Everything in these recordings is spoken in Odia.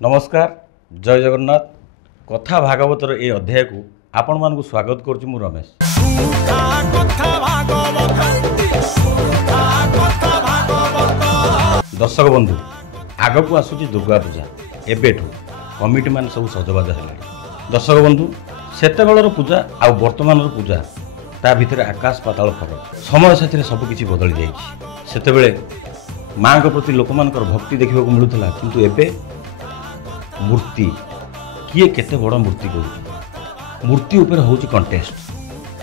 नमस्कार जय जगन्नाथ कथा भागवतर ए अध्याय को आपण मानकु स्वागत करछि मु रमेश। दर्शक बंधु आग को आसुची दुर्गा पूजा एबेठू कमिटी मान सब सजबाज है। दर्शक बंधु सेतेबेलर पूजा आ वर्तमान पूजा ता भितर आकाश पाताल फरक समय साथी सबकिछि बदली जाइछि। सेतेबेले माँ के प्रति लोक मानकर भक्ति देखा मिलूला किंतु एबे मूर्ति किए केते बड़ मूर्ति कर मूर्ति उपर हूँ कंटेस्ट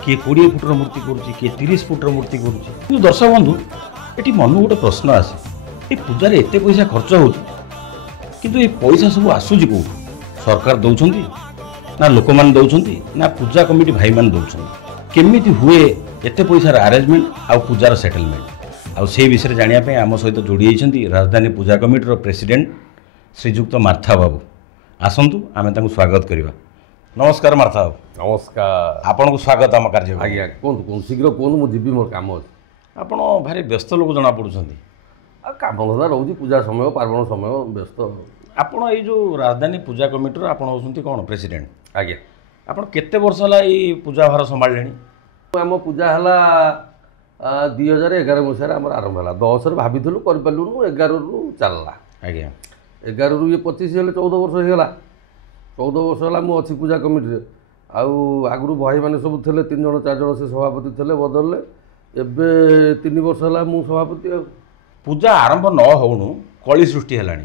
किए 20 फुटर मूर्ति करुच्ची किए 30 फुटर मूर्ति करुच्ची। दर्शक बंधु ये मन गोटे प्रश्न आसे ये पूजार एत पैसा खर्च हो किंतु ये पैसा सब आसूची कौटू सरकार दौरान ना लोक मैंने दौरान ना पूजा कमिटी भाई मैंने दौरान केमिति हुए एत पैसार अरेंजमेंट आ पूजार सेटलमेंट आ से विषय जानापी आम सहित जोड़ी होती राजधानी पूजा कमिटर प्रेसिडेंट श्रीजुक्त मार्था बाबू आसतु आम स्वागत करवा। नमस्कार मार्था बाबू। नमस्कार आपन को स्वागत आम कार्य। आज्ञा कहूँ शीघ्र कहूँ मुझे मोर कम अच्छे आप भारी व्यस्त लोक जना पड़ुं कम धंदा रोचे पूजा समय पार्वण समय व्यस्त आपण ये जो राजधानी पूजा कमिटर आप कौन प्रेसिडेंट आज्ञा आप केते वर्ष है पूजा भार संभाले आम पूजा है 2011 मसीह आम आरंभ है 10 भाविलु करूँ 11 रु चलला आज्ञा 11 रु ये 25 हेल्ले 14 वर्ष होगा 14 वर्ष है मुझे पूजा कमिटी आगु भाई मैंने सब थे 3 जन 4 जन से सभापति थे बदलले एबे 3 वर्ष है मु सभापति पूजा आरंभ न होणु कली सृष्टि है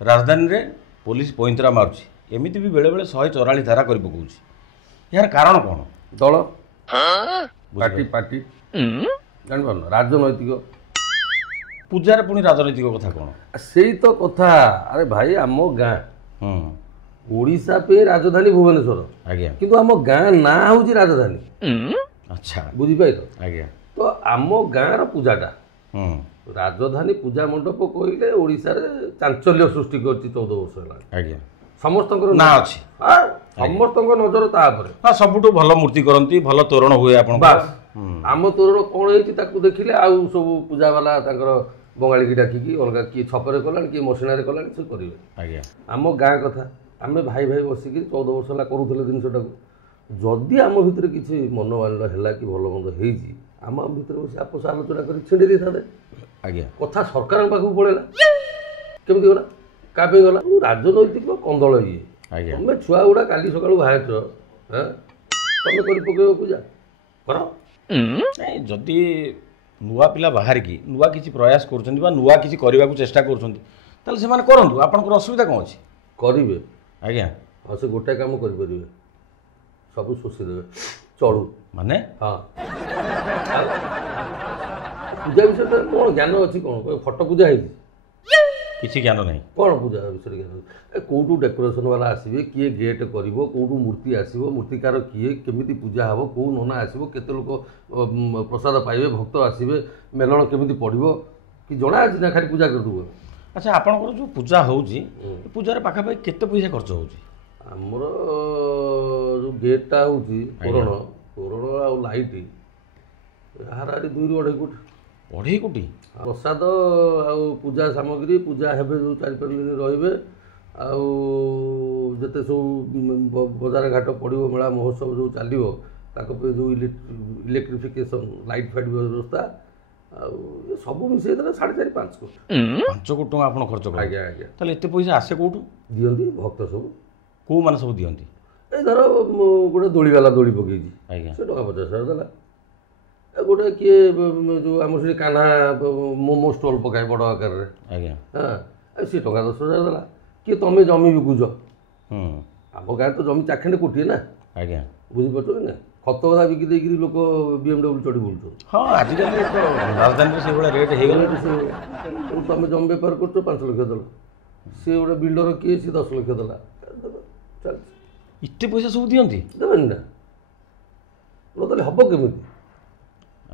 राजधानी रे पुलिस पैंतरा मार्ची एमती भी बेले बेले 144 धारा कर पकाउछि यार कारण कौन दल पार्टी पार्टी जान राजनैतिक पूजार पुणी राजनैतिक कथा कौन से तो कथा अरे भाई आम गाँ ओडिशा पे राजधानी भुवनेश्वर आज्ञा किंतु आम गाँ ना हूँ राजधानी अच्छा बुझीपार आज्ञा तो आम गाँव पूजाटा राजधानी पूजा मंडप कहले ओडिशा रे चांचल्य सृष्टि करछि 14 वर्ष है आज्ञा समस्त ना अच्छी समस्त नजर तापर हाँ सबुठ भल मूर्ति करती भल तोरण हुए आप आम तोरण कौन है देखिले आउ सब पूजा वाला बंगाली की डाकिकी अलग किए छपर कला किए मशीन कला सब करेंगे आज्ञा आम गाँ कथा आम भाई भाई बसिक 14 वर्ष है करूँ जिनटा जदि आम भितर किसी मनोमालिन्य है कि भल मंद होती आम भितर बस आपस आलोचना कर छिड़ी दे था आज्ञा कथा सरकार पाखक पड़ेगा केमती गला क्या गला राजनैतिक कंदल ये तुम छुआ गुड़ा काली सका बाहर तुम कर पकड़ पूजा कर जदि नुआ पिला बाहर की नुआ किसी प्रयास कर नुआ किसी करने को चेष्टा कर करूँ आपंकर असुविधा कौन अच्छी करेंगे आज्ञा हाँ से गोटे कम करेंगे सब शोषीदेवे चलू माने हाँ पूजा विषय कौन ज्ञान अच्छी कौन फटो पूजा है किसी ज्ञान नहीं कौन पूजा विषय ज्ञान कौटू डेकोरेशन वाला आसवे किए गेट कर कौटू मूर्ति आसो मूर्तिकार किए केमी पूजा हम कौ नना आसो केते लोक प्रसाद पाइबे भक्त आसवे मेलन केमी पड़ो कि जना आज ना खाली पूजा करदे। अच्छा आपंकर जो पूजा होउची पूजार पाखापाखि केते पैसा खर्च होउची आमर जो गेटा होउची तोरण तोरण आ लाइट हारारी 2 ରୁ 2.5 कोटी प्रसाद आ पूजा सामग्री पूजा हेबे जो 4-5 दिन रहिबे आउ जते सब बजार घाट पड़ो मेला महोत्सव जो चलो ताको पे जो इलेक्ट्रिफिकेशन लाइट फाइट व्यवस्था सब मिसे 4.5-5 कोटी 5 कोटी टका आपन खर्च कर आज्ञा आज्ञा ताले एते पैसा आसे कोठू दियंती भक्त सब को माने सब दियंती ए धर गोटे दोली वाला दोली पकेजी आज्ञा से टका 50,000 देला गोटे किए जो आम से कान्हा मोमो स्टल पकाए बड़ आकार आज्ञा हाँ सी टका 10,000 देला किए तुम जमी बिकुच आम गाँव तो जमी चाखेंडे कोटी ना आज्ञा बुझीपार कि ना खत गदा बिकी देकर लोक BMW चढ़ी बुलुन हाँ आजिकल राजधानी से रेट हो तुम जमी बेपार कर 5 लाख देल सी गोटे बिल्डर किए सी 10 लाख देला चल इतने पैसा सब दियंती देवेनि ना नदेले हम केमी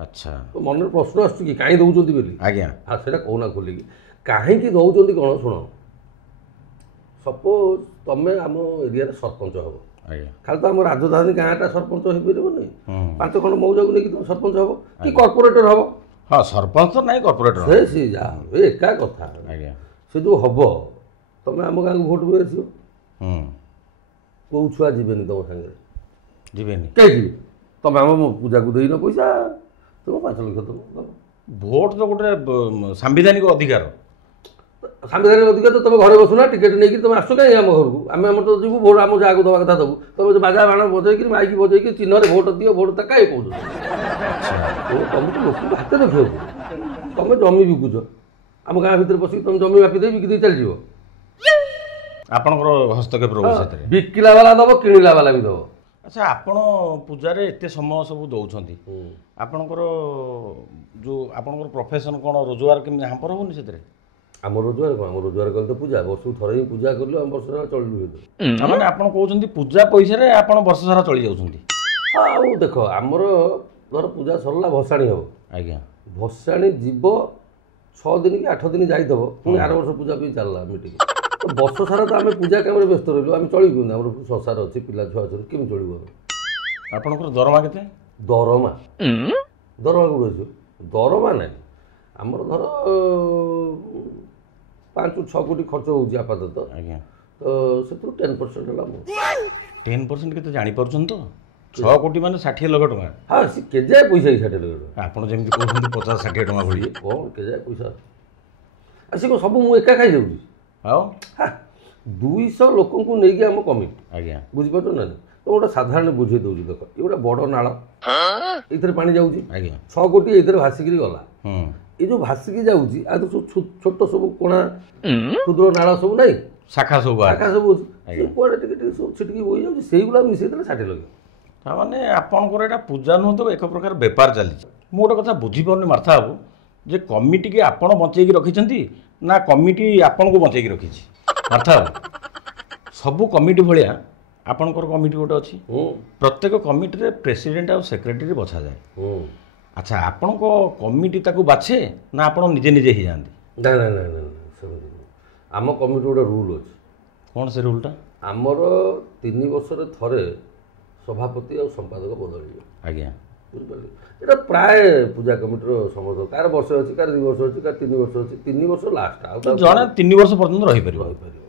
अच्छा तो मन में प्रश्न आसुच कि कहीं दौरान बोली आज्ञा हाँ से कहना खोलिकी कहीं दौरान कौन शुण सपोज तुम आम एरिया सरपंच हम खाली तो आम राजधानी गाँटा सरपंच हो पार 5 खंड मौजा को लेकिन तुम सरपंच हम कि कॉर्पोरेटर हम हाँ सरपंच तो नहीं कॉर्पोरेटर से जा एका कथा से जो हम ତମେ ଆମ ଗାଁକୁ ଭୋଟ ପାଇଁ ଆସିବ, ହୁଁ କେଉଁ ଛୁଆ ଯିବେନି ତମ ସାଙ୍ଗରେ? ଯିବେନି। କାହିଁ ଯିବେ? ତମେ ଆମ ପୂଜାକୁ ଦେଇନ ପଇସା, ତମେ 5 ଲକ୍ଷ ଦେବ। ଭୋଟ ତ ଗୋଟେ ସାମ୍ବିଧାନିକ ଅଧିକାର। ସାମ୍ବିଧାନିକ ଅଧିକାର ତ ତମେ ଘରେ ବସୁନା, ଟିକେଟ୍ ନେଇକି ତମେ ଆସୁଛ କାହିଁକି ଆମ ଘରକୁ? ଆମେ ଆମର ତ ଯିବୁ ଭୋଟ, ଆମ ଯାହାକୁ ଦେବା କଥା ଦେବୁ। ତମେ ବାଜା ବାଣ ବଜେଇକି ମାଇକି ବଜେଇକି ଚିହ୍ନରେ ଭୋଟ ଦିଅ, ଭୋଟ ତା କାହିଁ କହୁଛ? ତମକୁ ଲୋକଙ୍କୁ ହାତେ ରଖିବାକୁ, ତମେ ଜମି ବିକୁଛ ଆମ ଗାଁ ଭିତରେ ପଶିକି, ତମେ ଜମି ମାପି ଦେଇ ବିକି ଦେଇ ଚାଲିଯିବ। ଆପଣଙ୍କର ହସ୍ତକ୍ଷେପ ରହୁଛି ସେଥିରେ। ବିକିଲା ବାଲା ଦେବ, କିଣିଲା ବାଲା ବି ଦେବ। ଆଚ୍ଛା, ଆପଣ ପୂଜାରେ ଏତେ ସମୟ ସବୁ ଦେଉଛନ୍ତି, ଆପଣଙ୍କର ଯେଉଁ ଆପଣଙ୍କର ପ୍ରଫେସନ୍ କ'ଣ, ରୋଜଗାର କେମିତି ହାମ୍ପର ହେଉନି ସେଥିରେ? ଆମ ରୋଜଗାର କ'ଣ? ଆମ ରୋଜଗାର କଲେ ତ ପୂଜା, ବର୍ଷକୁ ଥରେ ହିଁ ପୂଜା କଲୁ, ଆମ ବର୍ଷ ସାରା ଚଳିଲୁ ଭିତରେ। ମାନେ ଆପଣ କହୁଛନ୍ତି ପୂଜା ପଇସାରେ ଆପଣ ବର୍ଷ ସାରା ଚଳି ଯାଉଛନ୍ତି? ଆଉ ଦେଖ, ଆମର ଧର ପୂଜା ସରିଲା, ଭସାଣି ହେବ। ଆଜ୍ଞା। ଭସାଣି ଯିବ 6 ଦିନ କି 8 ଦିନ ଯାଇଥିବ, ପୁଣି ଆର ବର୍ଷ ପୂଜା ପାଇଁ ଚାଲିଲା ମିଟିଂ। ତ ବର୍ଷ ସାରା ତ ଆମେ ପୂଜା କାମରେ ବ୍ୟସ୍ତ ରହିଲୁ, ଆମେ ଚଳିବୁ କେମିତି? ଆମର ସଂସାର ଅଛି, ପିଲା ଛୁଆ ଅଛନ୍ତି, କେମିତି ଚଳିବୁ ଆମେ? ଆପଣଙ୍କର ଦରମା କେତେ? ଦରମା ଦରମା କେଉଁଠୁ ଆସିବ? ଦରମା ନାହିଁ। ଆମର ଧର 5-6 କୋଟି ଖର୍ଚ୍ଚ ହେଉଛି ଆପାତତଃ। ଆଜ୍ଞା। ତ ସେଥିରୁ 10% ହେଲା ମୁଁ। 10% କେତେ ଜାଣିପାରୁଛନ୍ତି ତ? 6 କୋଟି ମାନେ 60 ଲକ୍ଷ ଟଙ୍କା। ହଁ, ସେ କେଯାଏ ପଇସା କି 60 ଲକ୍ଷ ଟଙ୍କା? ଆପଣ ଯେମିତି କହୁଛନ୍ତି 50-60 ଟଙ୍କା ଭଳି। କ'ଣ କେଯାଏ ପଇସା? ସେ କ'ଣ ସବୁ ମୁଁ ଏକା ଖାଇଯାଉଛି? ଆଉ 200 ଲୋକଙ୍କୁ ନେଇକି ଆମ କମିଟି। ଆଜ୍ଞା। ବୁଝିପାରୁଛ ନା? ତ ଗୋଟେ ସାଧାରଣ ବୁଝେଇ ଦେଉଛି, ଦେଖ, ଏ ଗୋଟେ ବଡ଼ ନାଳ, ଏଇଥିରେ ପାଣି ଯାଉଛି। ଆଜ୍ଞା। 6 କୋଟି ଏଇଥିରେ ଭାସିକିରି ଗଲା। ହୁଁ। ଏ ଯେଉଁ ଭାସିକି ଯାଉଛି, ଆଉ ତ ସବୁ ଛୋଟ ସବୁ କୋଣା କ୍ଷୁଦ୍ର ନାଳ ସବୁ ନାହିଁ, ଶାଖା ସବୁ ଶାଖା ସବୁ ଅଛି, ସେ କୁଆଡ଼େ ଟିକେ ଟିକେ ସବୁ ଛିଟିକି ବୋହି ଯାଉଛି, ସେଇଗୁଡ଼ା ମିଶେଇ ଦେଲେ 60 ଲକ୍ଷ। ତାମାନେ ଆପଣଙ୍କର ଏଇଟା ପୂଜା ନୁହଁ ତ, ଏକ ପ୍ରକାର ବେପାର ଚାଲିଛି। ମୁଁ ଗୋଟେ କଥା ବୁଝିପାରୁନି ମାର୍ଥା ବାବୁ, ଯେ କମିଟିକି ଆପଣ ବଞ୍ଚେଇକି ରଖିଛନ୍ତି ନା କମିଟି ଆପଣଙ୍କୁ ବଞ୍ଚେଇକି ରଖିଛି? ମାର୍ଥା ବାବୁ, ସବୁ କମିଟି ଭଳିଆ ଆପଣଙ୍କର କମିଟି ଗୋଟେ ଅଛି। ପ୍ରତ୍ୟେକ କମିଟିରେ ପ୍ରେସିଡେଣ୍ଟ ଆଉ ସେକ୍ରେଟାରୀ ବଛାଯାଏ। ଆଚ୍ଛା, ଆପଣଙ୍କ କମିଟି ତାକୁ ବାଛେ ନା ଆପଣ ନିଜେ ନିଜେ ହେଇଯାଆନ୍ତି? ନାଇଁ ନାଇଁ ନାଇଁ ନାଇଁ, ସେମିତି ନୁହଁ। ଆମ କମିଟି ଗୋଟେ ରୁଲ୍ ଅଛି। କ'ଣ ସେ ରୁଲ୍ଟା? ଆମର 3 ବର୍ଷରେ ଥରେ ସଭାପତି ଆଉ ସମ୍ପାଦକ ବଦଳିବେ। ଆଜ୍ଞା। ବୁଝିପାରିଲେ? ଏଇଟା ପ୍ରାୟ ପୂଜା କମିଟିର ସମସ୍ତ, କାହାର ବର୍ଷେ ଅଛି, କାହାର 2 ବର୍ଷ ଅଛି, କାହାର 3 ବର୍ଷ ଅଛି। 3 ବର୍ଷ ଲାଷ୍ଟ, ଆଉ ଜଣେ 3 ବର୍ଷ ପର୍ଯ୍ୟନ୍ତ ରହିପାରିବ। ରହିପାରିବ।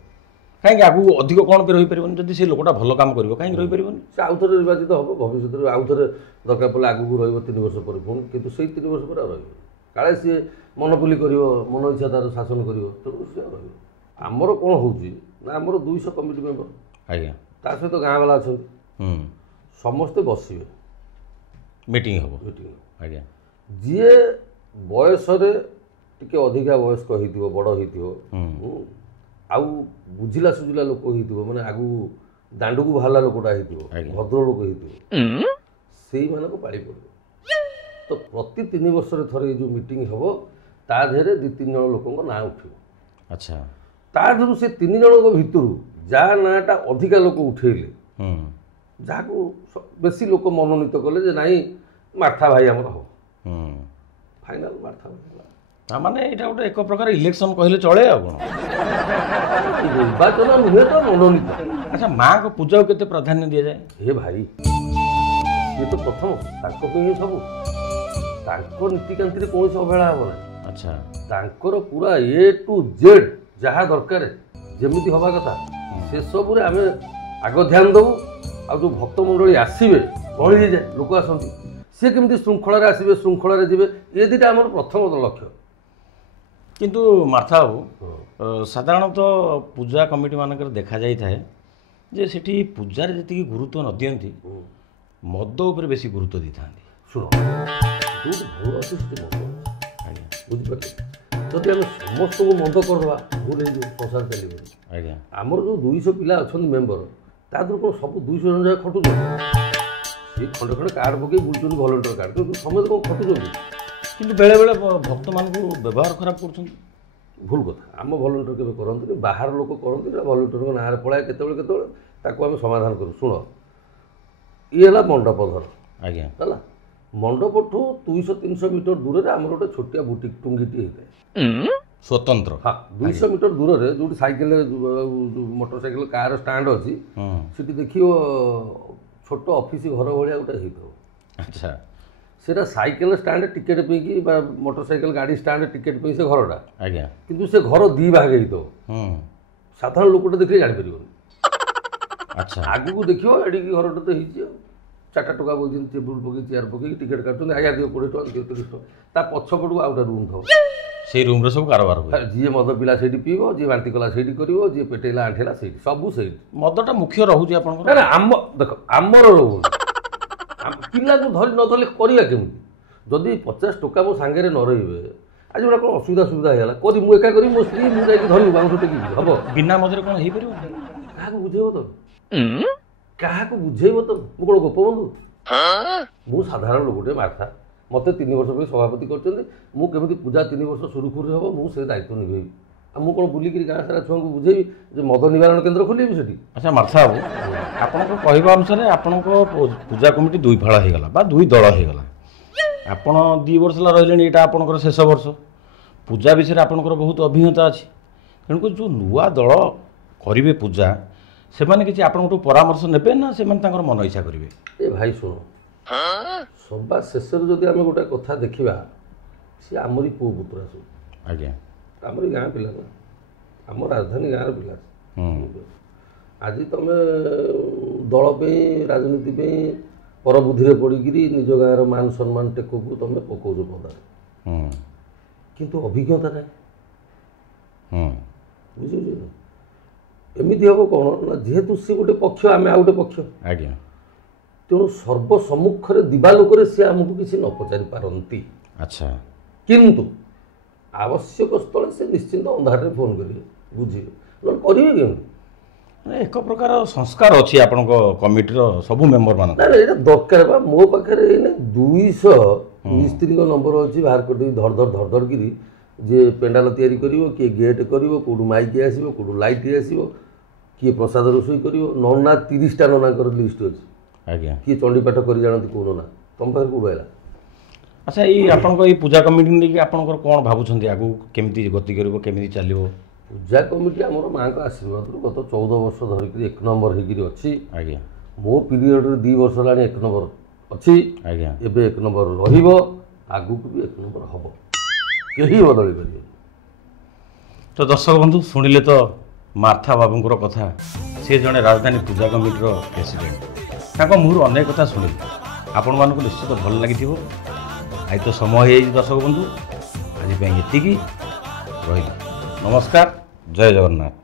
କାହିଁକି ଆଗକୁ ଅଧିକ କ'ଣ ପାଇଁ ରହିପାରିବନି? ଯଦି ସେ ଲୋକଟା ଭଲ କାମ କରିବ କାହିଁକି ରହିପାରିବନି? ସେ ଆଉଥରେ ନିର୍ବାଚିତ ହେବ, ଭବିଷ୍ୟତରେ ଆଉଥରେ ଦରକାର ପଡ଼ିଲେ ଆଗକୁ ରହିବ 3 ବର୍ଷ ପରେ ପୁଣି, କିନ୍ତୁ ସେଇ 3 ବର୍ଷ ପରେ ଆଉ ରହିବ। କାଳେ ସିଏ ମନୋପଲି କରିବ, ମନ ଇଚ୍ଛା ତାର ଶାସନ କରିବ, ତେଣୁ ସିଏ ଆଉ ରହିବ। ଆମର କ'ଣ ହେଉଛି ନା, ଆମର 200 କମିଟି ମେମ୍ବର, ଆଜ୍ଞା, ତା ସହିତ ଗାଁ ବାଲା ଅଛନ୍ତି, ସମସ୍ତେ ବସିବେ, ମିଟିଂ ହେବ। ମିଟିଂ ଆଜ୍ଞା। ଯିଏ ବୟସରେ ଟିକେ ଅଧିକା ବୟସ୍କ ହେଇଥିବ, ବଡ଼ ହେଇଥିବ, ଆଉ ବୁଝିଲା ସୁଝିଲା ଲୋକ ହେଇଥିବ, ମାନେ ଆଗକୁ ଦାଣ୍ଡକୁ ବାହାରିଲା ଲୋକଟା ହେଇଥିବ, ଭଦ୍ର ଲୋକ ହେଇଥିବ, ସେଇମାନଙ୍କୁ ପାଳି ପଡ଼ିବ। ତ ପ୍ରତି 3 ବର୍ଷରେ ଥରେ ଏଇ ଯେଉଁ ମିଟିଂ ହେବ, ତା ଦେହରେ 2-3 ଜଣ ଲୋକଙ୍କ ନାଁ ଉଠିବ। ଆଚ୍ଛା। ତା ଦେହରୁ ସେ 3 ଜଣଙ୍କ ଭିତରୁ ଯାହା ନାଁଟା ଅଧିକା ଲୋକ ଉଠେଇଲେ, ଯାହାକୁ ବେଶୀ ଲୋକ ମନୋନୀତ କଲେ ଯେ ନାଇଁ ମାର୍ଥା ଭାଇ ଆମର ହେବ, ଫାଇନାଲ ମାର୍ଥା ଭାଇ ହେଲା। ତାମାନେ ଏଇଟା ଗୋଟେ ଏକ ପ୍ରକାର ଇଲେକ୍ସନ୍ କହିଲେ ଚଳେ ଆଉ କ'ଣ? ନିର୍ବାଚନ ନୁହେଁ ତ, ମନୋନୀତ। ଆଚ୍ଛା, ମାଆଙ୍କ ପୂଜାକୁ କେତେ ପ୍ରାଧାନ୍ୟ ଦିଆଯାଏ? ହେ ଭାଇ, ଇଏ ତ ପ୍ରଥମ, ତାଙ୍କ ପାଇଁ ହିଁ ସବୁ। ତାଙ୍କ ନୀତିକାନ୍ତିରେ କୌଣସି ଅବହେଳା ହେବ ନାହିଁ। ଆଚ୍ଛା। ତାଙ୍କର ପୁରା A to Z ଯାହା ଦରକାର, ଯେମିତି ହେବା କଥା, ସେସବୁରେ ଆମେ ଆଗ ଧ୍ୟାନ ଦେବୁ। ଆଉ ଯେଉଁ ଭକ୍ତମଣ୍ଡଳୀ ଆସିବେ, ଗହଳି ହେଇଯାଏ, ଲୋକ ଆସନ୍ତି, ସିଏ କେମିତି ଶୃଙ୍ଖଳାରେ ଆସିବେ, ଶୃଙ୍ଖଳାରେ ଯିବେ, ଏ ଦୁଇଟା ଆମର ପ୍ରଥମ ଲକ୍ଷ୍ୟ। କିନ୍ତୁ ମାର୍ଥା ବାବୁ, ସାଧାରଣତଃ ପୂଜା କମିଟି ମାନଙ୍କରେ ଦେଖାଯାଇଥାଏ ଯେ ସେଠି ପୂଜାରେ ଯେତିକି ଗୁରୁତ୍ୱ ନ ଦିଅନ୍ତି, ମଦ ଉପରେ ବେଶୀ ଗୁରୁତ୍ୱ ଦେଇଥାନ୍ତି। ଶୁଣ, ଯେଉଁଠି ଭୋର ଅଛି ସେଠି ମଦ ଅଛି। ଆଜ୍ଞା। ବୁଝିପାରିଲେ? ଯଦି ଆମେ ସମସ୍ତଙ୍କୁ ମଦ କରିଦେବା, ଭୁଲ ହେଇଯିବ, ସଂସାର ଚାଲିବନି। ଆଜ୍ଞା। ଆମର ଯେଉଁ 200 ପିଲା ଅଛନ୍ତି ମେମ୍ବର, ତା ଦେହରୁ କ'ଣ ସବୁ 200 ଜଣ ଯାକ ଖଟୁଛନ୍ତି? ସିଏ ଖଣ୍ଡେ ଖଣ୍ଡେ କାର୍ଡ଼ ପକେଇ ବୁଲୁଛନ୍ତି, ଭଲେଣ୍ଟିୟର କାର୍ଡ଼, କିନ୍ତୁ ସମସ୍ତେ କ'ଣ ଖଟୁଛନ୍ତି? କିନ୍ତୁ ବେଳେବେଳେ ଭକ୍ତମାନଙ୍କୁ ବ୍ୟବହାର ଖରାପ କରୁଛନ୍ତି। ଭୁଲ କଥା। ଆମ ଭଲେଣ୍ଟିୟର କେବେ କରନ୍ତିନି, ବାହାର ଲୋକ କରନ୍ତି, ନା ଭଲେଣ୍ଟିୟରଙ୍କ ନାଁରେ ପଳାଏ କେତେବେଳେ କେତେବେଳେ, ତାକୁ ଆମେ ସମାଧାନ କରୁ। ଶୁଣ, ଇଏ ହେଲା ମଣ୍ଡପ ଧର। ଆଜ୍ଞା। ହେଲା, ମଣ୍ଡପଠୁ 200-300 ମିଟର ଦୂରରେ ଆମର ଗୋଟେ ଛୋଟିଆ ବୁଟିକ୍ ଟୁଙ୍ଗିଟିଏ ହେଇଥାଏ, ସ୍ୱତନ୍ତ୍ର। ହଁ, 200 ମିଟର ଦୂରରେ ଯେଉଁଠି cycle, motor cycle, car stand ଅଛି, ସେଠି ଦେଖିବ ଛୋଟ ଅଫିସ ଘର ଭଳିଆ ଗୋଟେ ହେଇଥିବ। ଆଚ୍ଛା। সেটা সাইকেল স্ট্যান্ডে টিকেট পেয়েকি বা মোটরসাইকেল গাড়ি স্ট্যান্ডে টিকেট পেয়ে সে ঘরটা আজ্ঞা কিন্তু সে ঘর ଦି ଭାଗ ହେଇଥିବ ସାଧାରଣ ଲୋକଟେ ଦେଖିଲେ ଜାଣିପାରିବନି। ଆଚ୍ଛା ଆଗକୁ ଦେଖିବ ଏଠିକି ଘରଟେ ତ ହେଇଛି ଆଉ 4ଟା ଟଙ୍କା ବସିଛନ୍ତି ଟେବୁଲ ପକେଇ ଚେୟାର ପକେଇକି ଟିକେଟ୍ କାଟୁଛନ୍ତି ଆଜ୍ଞା ଦିଅ 20 ଟଙ୍କା ଦିଅ 30 ଟଙ୍କା ତା ପଛପଟକୁ ଆଉ ଗୋଟେ ରୁମ୍ ଥିବ ସେଇ ରୁମ୍ରେ ସବୁ କାରବାର ହୁଏ। ଯିଏ ମଦ ପିଲା ସେଇଠି ପିଇବ ଯିଏ ବାନ୍ତି କଲା ସେଇଠି କରିବ ଯିଏ ପେଟେଇଲା ଆଣ୍ଠେଇଲା ସେଇଠି ସବୁ ସେଇଠି। ମଦଟା ମୁଖ୍ୟ ରହୁଛି ଆପଣଙ୍କର? ନା ଆମ ଦେଖ ଆମର ରହୁନି ପିଲାକୁ ଧରି ନ ଧରିଲେ କରିବା କେମିତି? ଯଦି 50 ଟଙ୍କା ମୋ ସାଙ୍ଗରେ ନ ରହିବେ ଆଜି ଗୋଟେ କ'ଣ ଅସୁବିଧା ହେଇଗଲା ମୁଁ ଏକା କରିବି ମୋ ସ୍ତ୍ରୀ ମୁଁ ଯାଇକି ଧରିବି ବାଉଁଶ ଟେକିବି ହବ? ବିନା ମଦରେ କ'ଣ ହେଇପାରିବ? କାହାକୁ ବୁଝେଇବ ତ କାହାକୁ ବୁଝେଇବ ତ? ମୁଁ କ'ଣ ଗୋପବନ୍ଧୁ? ମୁଁ ସାଧାରଣ ଲୋକଟେ ମାର୍ଥା ମୋତେ 3 ବର୍ଷ ପାଇଁ ସଭାପତି କରିଛନ୍ତି ମୁଁ କେମିତି ପୂଜା 3 ବର୍ଷ ସୁରୁଖୁରୁରେ ହେବ ମୁଁ ସେ ଦାୟିତ୍ୱ ନିଭେଇବି। ଆଉ ମୁଁ କ'ଣ ବୁଲିକିରି ଗାଁ ସାରା ଛୁଆଙ୍କୁ ବୁଝେଇବି ଯେ ମଦ ନିବାରଣ କେନ୍ଦ୍ର ଖୋଲିବି ସେଠି? ଆଚ୍ଛା ମାର୍ଥା ବାବୁ ଆପଣଙ୍କ କହିବା ଅନୁସାରେ ଆପଣଙ୍କ ପୂଜା କମିଟି 2 ଫାଳ ହେଇଗଲା ବା 2 ଦଳ ହେଇଗଲା। ଆପଣ 2 ବର୍ଷ ହେଲା ରହିଲେଣି ଏଇଟା ଆପଣଙ୍କର ଶେଷ ବର୍ଷ। ପୂଜା ବିଷୟରେ ଆପଣଙ୍କର ବହୁତ ଅଭିଜ୍ଞତା ଅଛି ତେଣୁକରି ଯେଉଁ ନୂଆ ଦଳ କରିବେ ପୂଜା ସେମାନେ କିଛି ଆପଣଙ୍କଠୁ ପରାମର୍ଶ ନେବେ ନା ସେମାନେ ତାଙ୍କର ମନ ଇଚ୍ଛା କରିବେ? ଏ ଭାଇ ଶୁଣ ସବା ଶେଷରେ ଯଦି ଆମେ ଗୋଟେ କଥା ଦେଖିବା ସିଏ ଆମରି ପୁଅ ପୁତୁରା ସବୁ। ଆଜ୍ଞା ଆମରି ଗାଁ ପିଲା ନା ଆମ ରାଜଧାନୀ ଗାଁର ପିଲା। ଆଜି ତମେ ଦଳ ପାଇଁ ରାଜନୀତି ପାଇଁ ପରବୁଦ୍ଧିରେ ପଡ଼ିକିରି ନିଜ ଗାଁର ମାନ ସମ୍ମାନ ଟେକକୁ ତମେ ପକଉଛ ପଦାରେ କିନ୍ତୁ ଅଭିଜ୍ଞତା ନାହିଁ ବୁଝୁଛ ନା? ଏମିତି ହେବ କ'ଣ ନା ଯେହେତୁ ସେ ଗୋଟେ ପକ୍ଷ ଆମେ ଆଉ ଗୋଟେ ପକ୍ଷ ଆଜ୍ଞା ତେଣୁ ସର୍ବସମ୍ମୁଖରେ ଦିବାଲୋକରେ ସେ ଆମକୁ କିଛି ନ ପଚାରି ପାରନ୍ତି। ଆଚ୍ଛା କିନ୍ତୁ ଆବଶ୍ୟକ ସ୍ଥଳେ ସେ ନିଶ୍ଚିନ୍ତ ଅନ୍ଧାରରେ ଫୋନ୍ କରିବେ ବୁଝିବେ ନହେଲେ କରିବେ କେମିତି? ଏକ ପ୍ରକାର ସଂସ୍କାର ଅଛି ଆପଣଙ୍କ କମିଟିର ସବୁ ମେମ୍ବର ମାନଙ୍କ? ନା ଏଇଟା ଦରକାର ବା ମୋ ପାଖରେ ଏଇନା 200 ମିସ୍ତ୍ରୀଙ୍କ ନମ୍ବର ଅଛି ବାହାର କରିଦେବି ଧଡ଼ ଧଡ଼ କିରି ଯିଏ ପେଣ୍ଡାଲ ତିଆରି କରିବ କିଏ ଗେଟ୍ କରିବ କେଉଁଠୁ ମାଇକ୍ ଆସିବ କେଉଁଠୁ ଲାଇଟ୍ ଆସିବ କିଏ ପ୍ରସାଦ ରୋଷେଇ କରିବ ନନା 30ଟା ନନାଙ୍କର ଲିଷ୍ଟ ଅଛି। ଆଜ୍ଞା କିଏ ଚଣ୍ଡୀପାଠ କରି ଜାଣନ୍ତି କେଉଁ ନନା ତମ ପାଖରେ କେଉଁଠୁ ହେଲା? ଆଚ୍ଛା ଏଇ ଆପଣଙ୍କ ଏଇ ପୂଜା କମିଟି ନେଇକି ଆପଣଙ୍କର କ'ଣ ଭାବୁଛନ୍ତି ଆଗକୁ କେମିତି ଗତି କରିବ କେମିତି ଚାଲିବ? ପୂଜା କମିଟି ଆମର ମାଆଙ୍କ ଆଶୀର୍ବାଦରୁ ଗତ 14 ବର୍ଷ ଧରିକିରି 1 ନମ୍ବର ହେଇକିରି ଅଛି। ଆଜ୍ଞା ମୋ ପିରିୟଡ଼ରେ 2 ବର୍ଷ ହେଲାଣି 1 ନମ୍ବର ଅଛି। ଆଜ୍ଞା ଏବେ 1 ନମ୍ବର ରହିବ ଆଗକୁ ବି 1 ନମ୍ବର ହେବ କେହି ବଦଳି ପାରିବେ। ତ ଦର୍ଶକ ବନ୍ଧୁ ଶୁଣିଲେ ତ ମାର୍ଥା ବାବୁଙ୍କର କଥା। ସେ ଜଣେ ରାଜଧାନୀ ପୂଜା କମିଟିର ପ୍ରେସିଡେଣ୍ଟ। ତାଙ୍କ ମୁହଁରୁ ଅନେକ କଥା ଶୁଣିଲି ଆପଣମାନଙ୍କୁ ନିଶ୍ଚିତ ଭଲ ଲାଗିଥିବ। ଆଜି ତ ସମୟ ହେଇଯାଇଛି ଦର୍ଶକ ବନ୍ଧୁ ଆଜି ପାଇଁ ଏତିକି ରହିଲି। ନମସ୍କାର ଜୟ ଜଗନ୍ନାଥ।